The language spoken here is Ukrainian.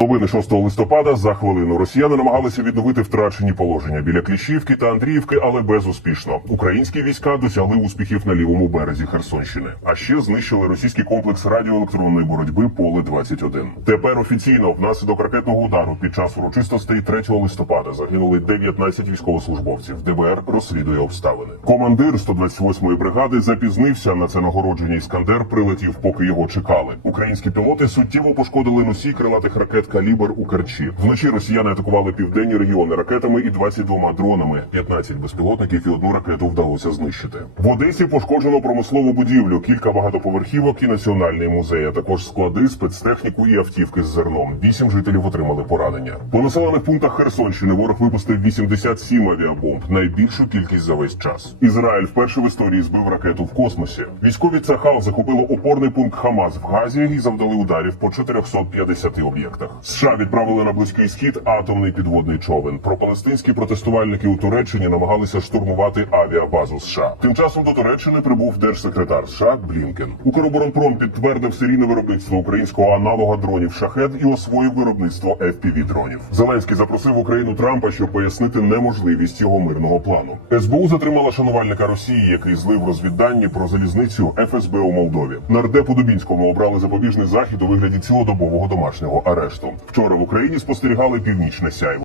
Новини 6 листопада за хвилину росіяни намагалися відновити втрачені положення біля Кліщівки та Андріївки, але безуспішно. Українські війська досягли успіхів на лівому березі Херсонщини. А ще знищили російський комплекс радіоелектронної боротьби Поле 21 Тепер офіційно внаслідок ракетного удару під час урочистостей 3 листопада загинули 19 військовослужбовців. ДБР розслідує обставини. Командир 128-ї бригади запізнився на це нагородження. Іскандер прилетів, поки його чекали. Українські пілоти суттєво пошкодили носій крилатих ракет калібр у Керчі. Вночі росіяни атакували південні регіони ракетами і 22 дронами. 15 безпілотників і одну ракету вдалося знищити. В Одесі пошкоджено промислову будівлю, кілька багатоповерхівок і національний музей, а також склади, спецтехніку і автівки з зерном. Вісім жителів отримали поранення. По населених пунктах Херсонщини ворог випустив 87 авіабомб, найбільшу кількість за весь час. Ізраїль вперше в історії збив ракету в космосі. Військові Цахал захопили опорний пункт Хамас в Газі і завдали ударів по 450 об'єктах. США відправили на близький схід атомний підводний човен. Пропалестинські протестувальники у Туреччині намагалися штурмувати авіабазу США. Тим часом до Туреччини прибув держсекретар США Блінкен. Укроборонпром підтвердив серійне виробництво українського аналога дронів Шахет і освоїв виробництво fpv дронів. Зеленський запросив Україну Трампа, щоб пояснити неможливість його мирного плану. СБУ затримала шанувальника Росії, який злив розвіддані про залізницю ФСБ у Молдові. Нардепу Дубінському обрали запобіжний захід у вигляді цілодобового домашнього арешту. Вчора в Україні спостерігали північне сяйво.